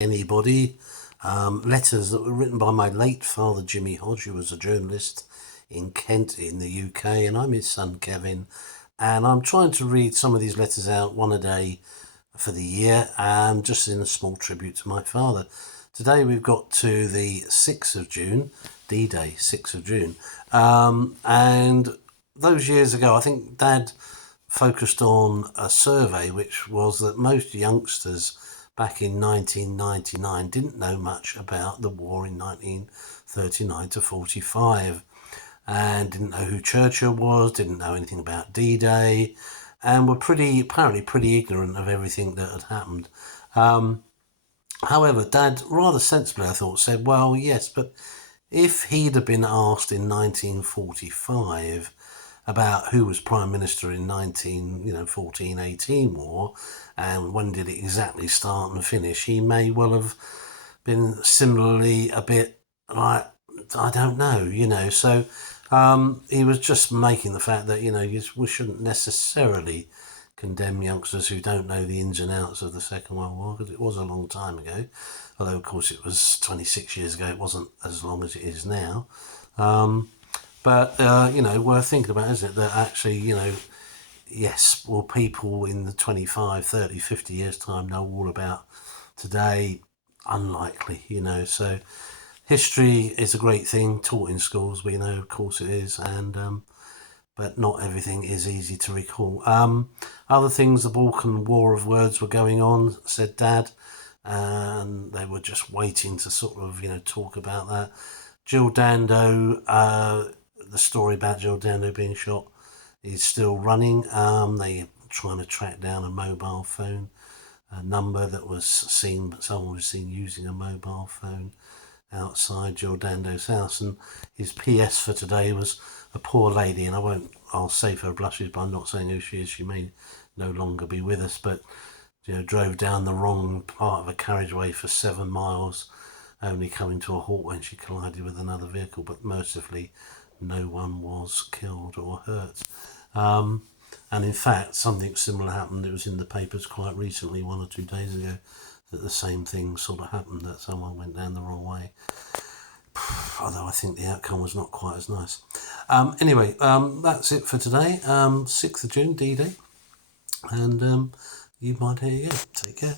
Anybody. Letters that were written by my late father, Jimmy Hodge, who was a journalist in Kent in the UK, and I'm his son, Kevin. And I'm trying to read some of these letters out, one a day for the year, and just in a small tribute to my father. Today we've got to the 6th of June, D-Day, 6th of June. And those years ago, I think Dad focused on a survey which was that most youngsters back in 1999 didn't know much about the war in 1939 to 45 and didn't know who Churchill was, didn't know anything about D-Day, and were apparently pretty ignorant of everything that had happened. However, Dad, rather sensibly, I thought, said, well, yes, but if he'd have been asked in 1945 about who was Prime Minister in 1914-18 war and when did it exactly start and finish, he may well have been similarly a bit like, I don't know, So he was just making the fact that, we shouldn't necessarily condemn youngsters who don't know the ins and outs of the Second World War, because it was a long time ago. Although, of course, it was 26 years ago. It wasn't as long as it is now. But worth thinking about, isn't it? That actually, yes, will people in the 25, 30, 50 years' time know all about today? Unlikely, So history is a great thing taught in schools. We know, of course, it is. And but not everything is easy to recall. Other things, the Balkan War of Words were going on, said Dad, and they were just waiting to sort of, talk about that. Jill Dando, the story about Jill Dando being shot is still running. They're trying to track down a mobile phone number that was seen, someone was seen using a mobile phone outside Jill Dando's house, and his PS for today was a poor lady, and I'll save her blushes by not saying who she is. She may no longer be with us, but drove down the wrong part of a carriageway for 7 miles, only coming to a halt when she collided with another vehicle, but mercifully no one was killed or hurt. And in fact, something similar happened. It was in the papers quite recently, 1 or 2 days ago, that the same thing sort of happened, that someone went down the wrong way. Although I think the outcome was not quite as nice. Anyway, that's it for today. 6th of June, D-Day. And you might hear you. Take care.